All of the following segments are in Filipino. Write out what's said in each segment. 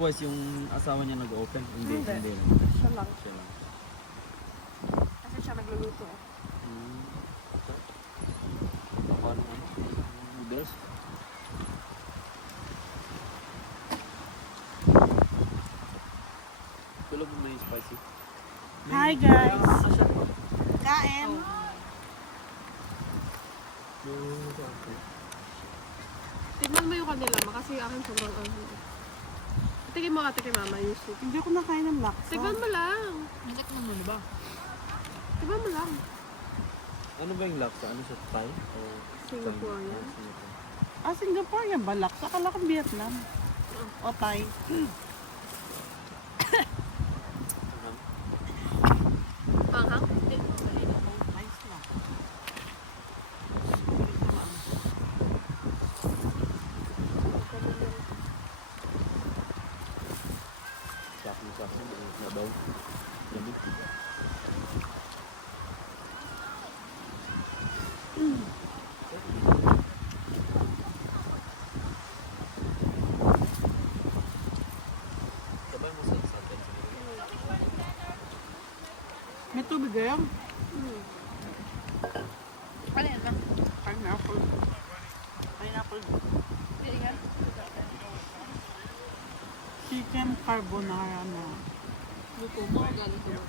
Was yung asawa niya nag-open? Hindi. Siya lang. Siya lang. Kasi siya nagluluto. Baka naman. Noodles. Tulog mo may spicy. Hi guys! Asya po. Kain! Tignan mo yung kanila ma kasi akin sobrang ano. Tignan mo ate kay mama yung soup. Hindi ko nakain ng laksa. Tignan mo lang. Natikman mo na ba? Tignan mo lang. Ano ba yung laksa? Ano siya? Thai? O Singapore yan. Ah, Singapore yan ba? Laksa? Akala ko Vietnam. O Thai. Anghang? Hindi. Nice lang. Sakmo. Nabaw. Lamig. Sabay mo sa isatin siguro. May tubig yan? Ano yan ma? Pineapple. Pineapple. Yan. Chicken carbonara na. Luto mo. Galit mo.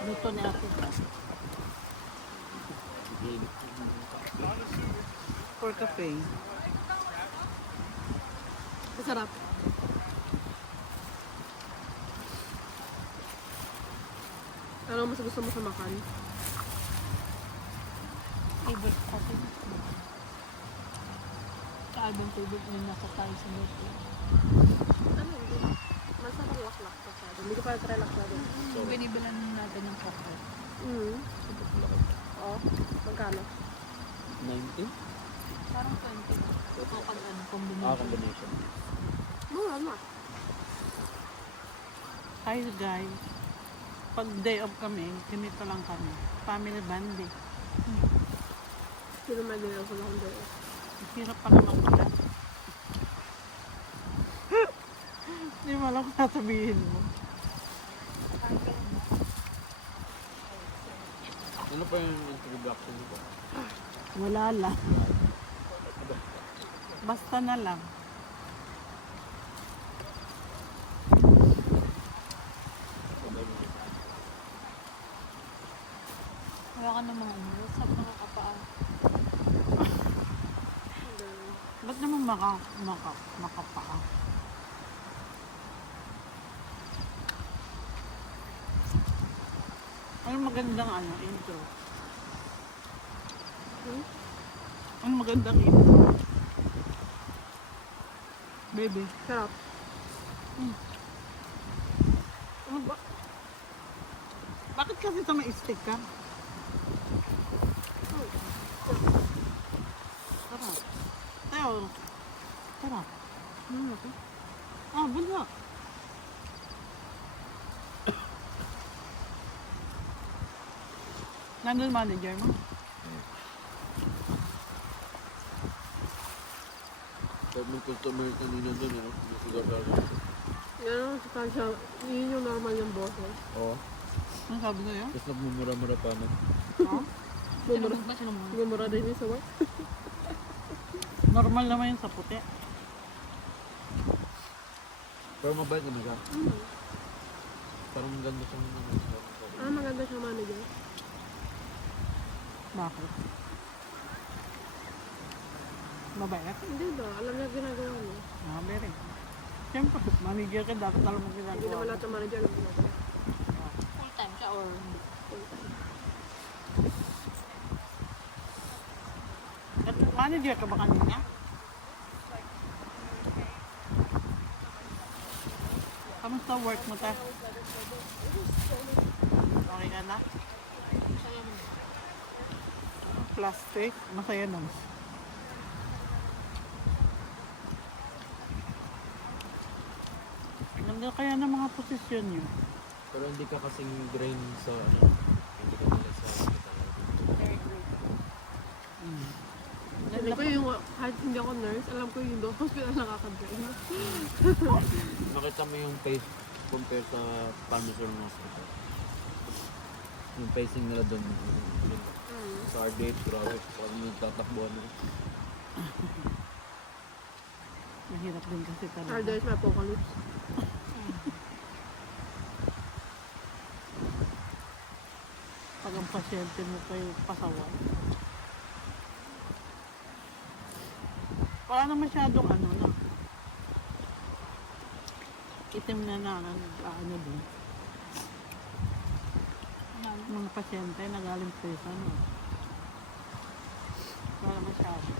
Luto ni Ate Beth. For cafe. Masarap. Ano mas gusto mo sa makan? Favorite kasi. Kaabang favorite na nasa tayo sa luto. Ano yun? Masarap laklak pa siya. Hindi ko pa try laklak din. Binibilan natin yung coco. Oo. Magkano? 19? Parang 20 na. Ito pag ano, Ah, combination. combination. Mura na. Hi guys. Pag day off kami, ganito lang kami. Family bonding. Sino may dinero sa mga day? Hirap pa naman pala. Hindi mo alam kung sasabihin mo. Ano pa yung introduction nito? Wala lang. Basta na lang. Sabay mo. Wala ka namang ano. Sa mga kapaa. Ba't naman makapaa? Ano magandang intro? Ang magandang intro. Baby. Sarap. Ano ba? Bakit kasi sa may stick ka? Sarap. Tayo. Sarap. Ah, bunso. Nandun manager mo? Pag may customer kanina doon, ano? Nasigaw. Yan ang sustansya. Yun yung normal yung boses. Oo. Ano sabi sa'yo? Tapos nagmumura-mura pa man. Gumura. Sinamag ba siya naman? Gumura din yung sa work. Normal naman yun sa puti. Pero mabait naman ka. Parang ganda siyang Ah, maganda siya manager. Bakit? Mabait? Hindi ba? Alam niya ginagawa mo. Ah, very. Siyempre, manager ka, dapat alam mo Hindi ginagawa. naman lahat ng manager alam ginagawa. Full time siya or At manager ka ba kanina? Kamusta work mo ta? Okay ka na? Plastic? Masaya naman. Ganda kaya ng mga posisyon nyo. Pero hindi ka kasing drain sa ano. Hindi ka nila sa very good. Hindi ko yung kahit hindi ako ako nurse, alam ko yung doon, hospital nakaka-drive. Nakita mo yung pace compare sa Panager Hospital. Yung pacing nila doon. Sa RDH, grabe. Parang nagtatakbo na. Mahirap din kasi talaga. Hardest may apocalypse. Pag ang pasyente mo pa yung pasawan. Wala na masyadong ano na. Itim na ano din. Mga pasyente na galing prison. No? Wala masyado.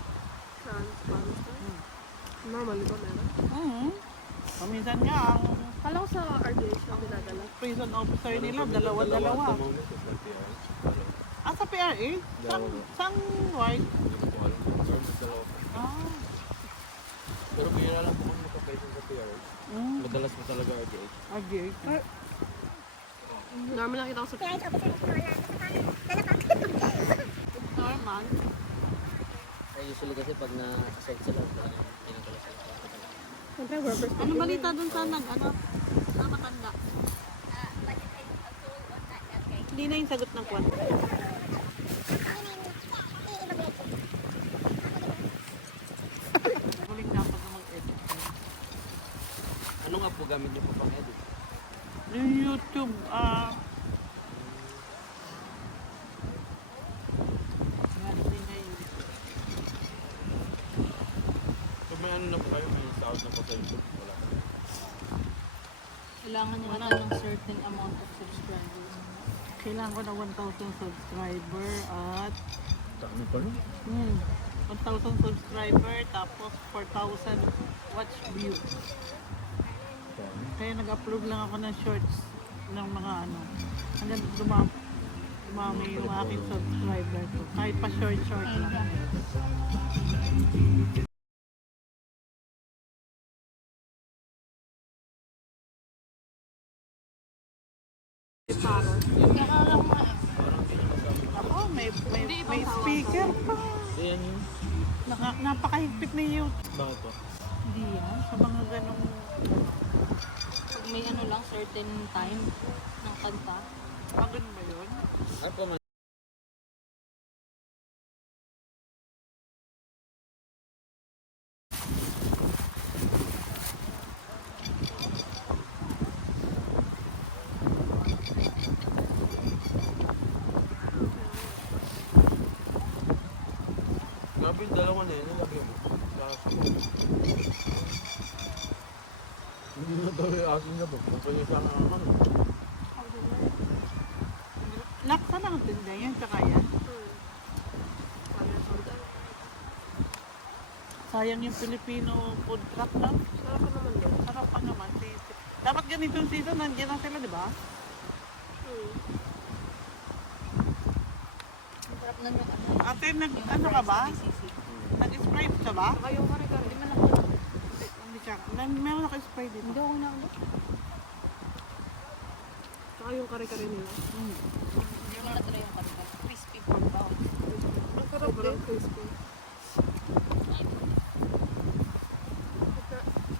Spanish. Normally ba meron? Paminsan nga ang Kala ko sa RDH lang dinadala. prison officer nila, dalawa-dalawa. At the moment, it's like PRH. Ah, sa PRA? Sang ward? Hindi ko alam. Sorry, sa dalawa. Ah. Pero bihira lang po kung magka-patient sa PRH. Madalas mo talaga RDH. RGH. Normal lang kita ko sa Normal. Usually kasi pag na-assault sila, talagang pinagkala sila. Siyempre, workers. Ano balita dun sa sa matanda? Hindi na yung sagot ng kwan. Huling dapat na mag-edit. Ano nga po gamit niyo po pang edit? Yung YouTube, So may ano na po kayo, may sound na po sa YouTube. Wala pa. Kailangan nila ng certain amount of subscribers. kailangan ko ng 1,000 subscriber at Ano pa rin? 1,000 subscriber tapos 4,000 watch view. Kaya nag-upload lang ako ng shorts ng mga ano. Hanggang dumami yung aking subscriber ko. Kahit pa short lang. Ako, may speaker pa. Ayan yun. Napakahigpit na YouTube. Bakit po? Hindi yan. Sa mga ganong Pag may ano lang, certain time ng kanta. pagod ba yun? Ano po man? Grabe yung dalawa na yun. Nilagay mo. Hindi na daw yung asin na po. Kaya sana naman. Laksa lang ang tinda yan, tsaka yan. Sayang yung Filipino food truck na. Sarap pa naman doon. Sarap pa naman. Dapat ganitong season, nandiyan na sila, di ba? Ang sarap na yung ano. Ate, ano ka ba? BCC. Nag-sprite ka ba? Saka yung kare-kare. Hindi man ako lang. Hindi ka. Meron naka-sprite dito. Hindi ako na ako. Saka yung kare-kare nila. Hindi ko na try yung kanta. Crispy pork bao. Ang sarap din. Crispy.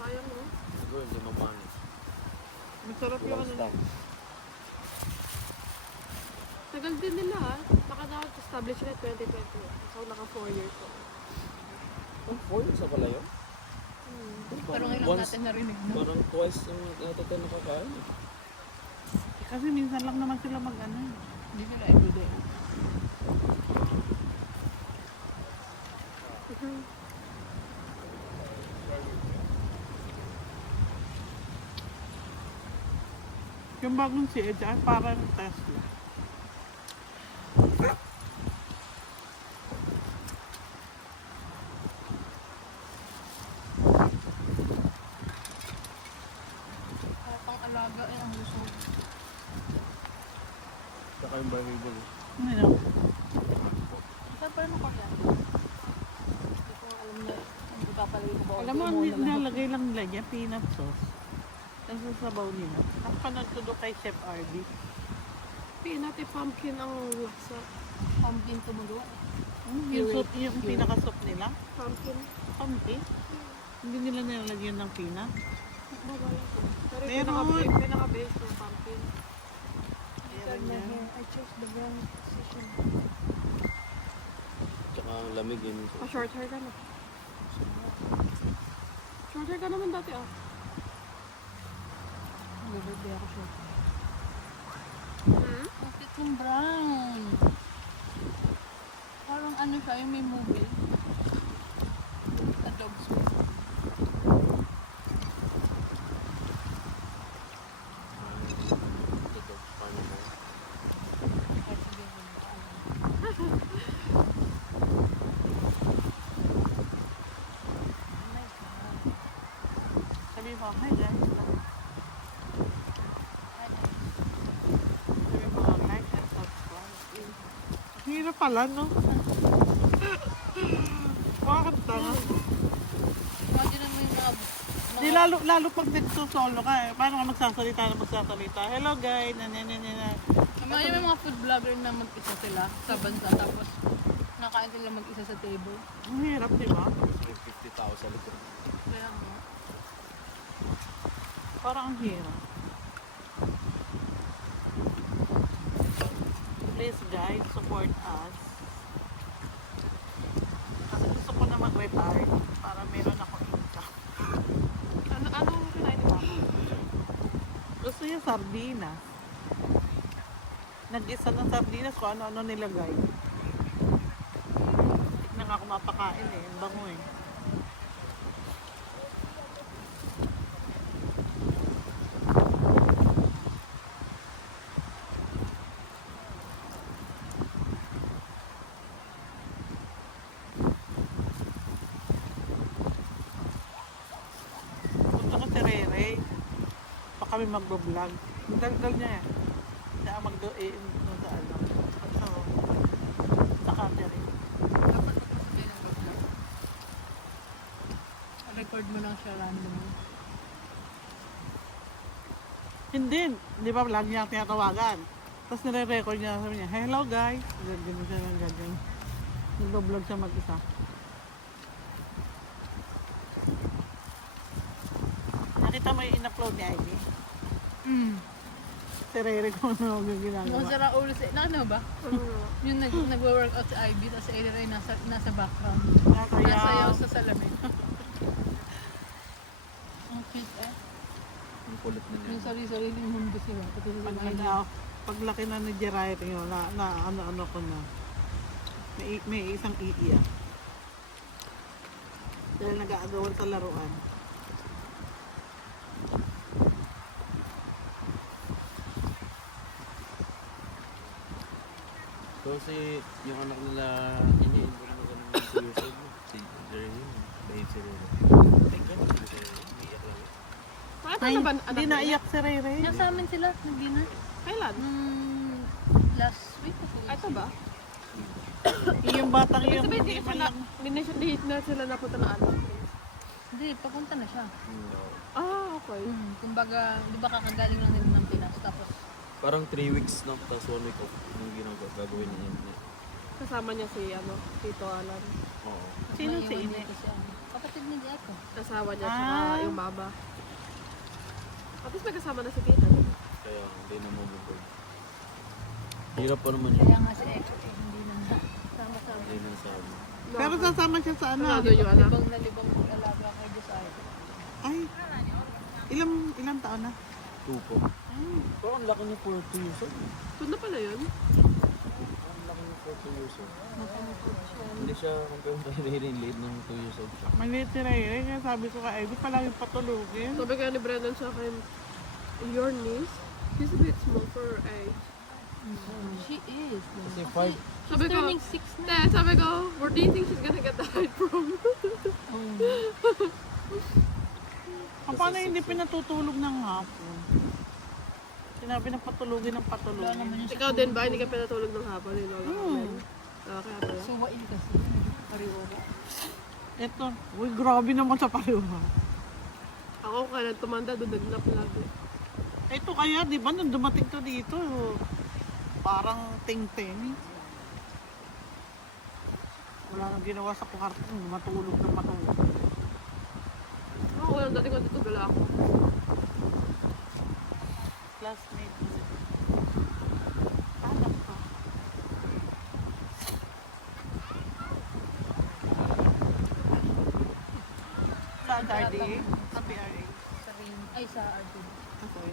Sayang no? Siguro hindi mamanis. Masarap yung ano lang. Tagal din nila ha. Baka na-establish nila 2020. So naka 4 years old. Ang 4 years na pala yun? Pero ngayon lang natin narinig mo. Parang twice yung natatan na kakain. Kasi minsan lang naman sila mag-ano. Hindi sila everyday. Yung bagong si HR, parang Tesla. Para pang alaga ay ang gusto. Saka yung variable. Ano yun? Saan pa rin ako yan? Hindi ko alam na. Hindi papalagay ko ba? Alam mo, ang nilalagay lang nila niya, peanut sauce. Tapos sa sabaw nila. Tapos panood ko doon kay Chef RD. Peanut pumpkin ang lasa. Pumpkin tumulo. Yung soup, yung pinaka-soup nila. Pumpkin. Konti. Hindi nila nilalagyan ng pina. Pero Meron. pinaka-base ng pumpkin. Meron yan. I chose the wrong position. Tsaka ang lamig yun. Pa-short hair ka na. Short hair ka naman dati ah. Nag-birthday ako siya. Hmm? Bakit yung brown? Parang ano siya, yung may movie. A dog's way. Sabi mo, hi guys. Sabi mo, like and subscribe. Hirap pala, no? Bakit tanga? Imagine mo yung mga Di lalo pag nagsusolo ka eh. Paano ka magsasalita na magsasalita? Hello guys, Imagine mo yung mga food vlogger na mag-isa sila sa bansa tapos nakain sila mag-isa sa table. Ang hirap, di ba? May 50,000 ito. Kaya nga. Parang ang hirap. Please guys, support us. Kasi gusto ko na mag-retire para meron ako income. Anong kinain ni Papa? Gusto niya sardinas. Nag-isa ng sardinas kung ano-ano nilagay. Tignan nga ako mapakain eh. Ang bango eh. Punta ko si Rere. Pa kami mag-vlog. Ang dal niya eh. Siya ang mag-do-in sa ano. Sa catering. Dapat kapag kayo ng vlog. Record mo lang siya random. Hindi. Di ba vlog niya ang tinatawagan? Tapos nire-record niya. Sabi niya, hello guys. Ganyan siya ng ganyan. Nag-vlog siya mag-isa. Nakita mo yung in-upload ni Ivy? Si Rere kung ano ang ginagawa. Masara ulo sa... Nakita mo ba? Yung nag-workout sa IB tapos si Aiden ay nasa background. Nasayaw sa salamin. Ang cute eh. Ang kulit na Yung niya. sarili-sariling mundo sila. Pati sa Pag, mga paglaki na ni Jiraya, tingnan mo, na ano ko na. May isang iiyak. Dahil nag-aagawan sa laruan. So si yung anak nila, hindi mo naman ganun yung suicide mo. Si Jerry, bahit si Rere. Ay, ganun si Rere. Umiiyak lang. Bakit Ay, na ba hindi naiyak si Rere. Yan sa amin sila, nag-dinner. Kailan? Last week o 2 weeks. Ito ba? Yung batang Ibig yung sabihin, hindi hindi man lang. hindi na sila napunta ng ano. Hindi, papunta na siya. Ah, okay. Kumbaga, di ba kakagaling lang nila ng Pinas tapos Parang 3 weeks no, tapos 1 week off yung gagawin niya. Kasama niya si Tito Alan. Oo. Sino si maiwan Ine? dito siya. Kapatid ni Diato. Kasama niya Ah. tsaka yung baba. At least may kasama na si Tita. Kaya hindi na mabubog. Hirap pa naman yun. Kaya nga si Echo eh, hindi na sama-sama. Hindi na sabi. Pero sasama siya sa ano. Sarado yung anak. Nalibang mag-alaga kay Desire. Ay, ilang taon na? 2 po. Pero ang laki niya for 2 years old. Doon na pala yun. Ang laki niya for 2 years old. Hindi siya compare sa Rere, late ng 2 years old siya. Maliit si Rere. Kaya sabi ko kay Ivy, palaging patulugin. Sabi kaya ni Brendan sa akin, your niece, she's a bit small for her age. She is. Kasi 5, Sabi ko, Turning 6 na. sabi ko, where do you think she's gonna get the height from? Paano hindi pinatutulog ng hapon? Sinabi na patulugin ng Wala patulugin. naman yung Ikaw din ba? Hindi ka pinatulog ng hapon ni Lola Carmen? Kaya pala. suwain kasi. Pariwara. Eto, uy, grabe naman sa pariwa. Ako kaya tumanda, doon nagnap lagi. Ito kaya, di ba, nung dumating to dito, parang ting-ting. Wala nang ginawa sa kwarto, matulog na matulog. ako. Classmate. Anak ko. Sa RD? Sa PRA? Sa rin, ay sa RD. Okay.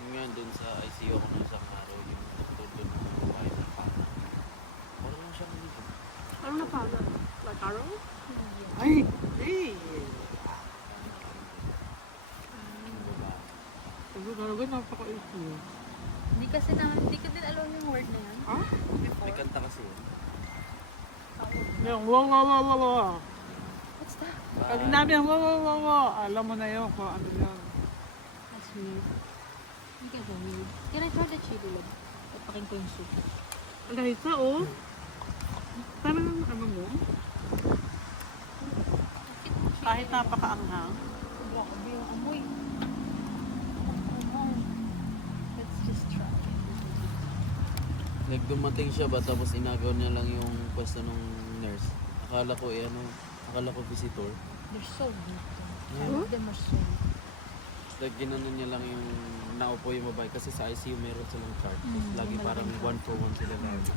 Yung nga dun sa ICU ako nung isang araw, yung doktor dun na kumain ng pana. Parang lang siya nalito. Ano na pala? Like araw? Ay! Hey! Yung babae. Sabi talaga napaka-issue. Hindi ko din alam yung word na yan. Ha? May kanta kasi yun. Yung wow, wow, wow, wow, wow. What's that? Pag sinabi ang wow, wow, wow, wow, alam mo na yun kung ano yun. That's weird. Hindi ka ba weird? Can I try the chili lab? Papakin ko yung soup. Ang lahisa, oh. Parang ano mo? Kahit napakaanghang. Grabe yung amoy. Let's just try it. Like dumating siya ba tapos inagaw niya lang yung pwesto ng nurse. Akala ko visitor. They're so good. Yeah. All of them are so good. Like ginanon niya lang yung naupo yung babae kasi sa ICU meron silang chart. Tapos lagi yung parang malaking 1 for 1 sila lagi.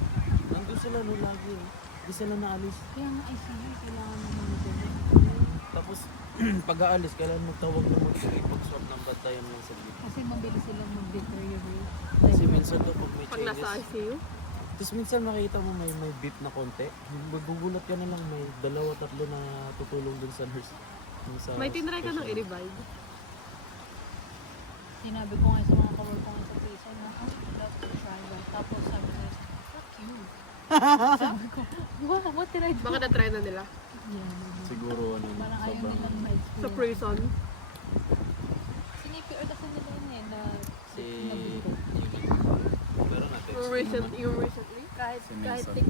Nandun sila no lagi. Hindi sila naalis. Kaya nga ay sige, kailangan mo mga ganyan. Tapos pag aalis, kailangan magtawag ng mag-swap ng bantayan lang sa glit. Kasi mabilis silang mag-deteriorate. Kasi minsan daw pag may Pag nasa changes. ICU? Tapos minsan makita mo may beep na konti. Magugulat ka na lang may 2-3 na tutulong dun sa nurse. Dun sa May tinry ka ng special. i-revive. Sinabi ko nga sa mga kawork ko nga sa prison na, oh, I'd love to try that. Tapos sabi nila, fuck you. Sabi ko, wow, what did I do? Baka na-try na nila. Yeah, Siguro ano, parang ayaw sobrang nilang ma-experience. Sa prison. Sinipi-or kasi nila yun eh, na si nabuto. yung pero natin. Yung recently? Kahit, Si kahit, Mason. kahit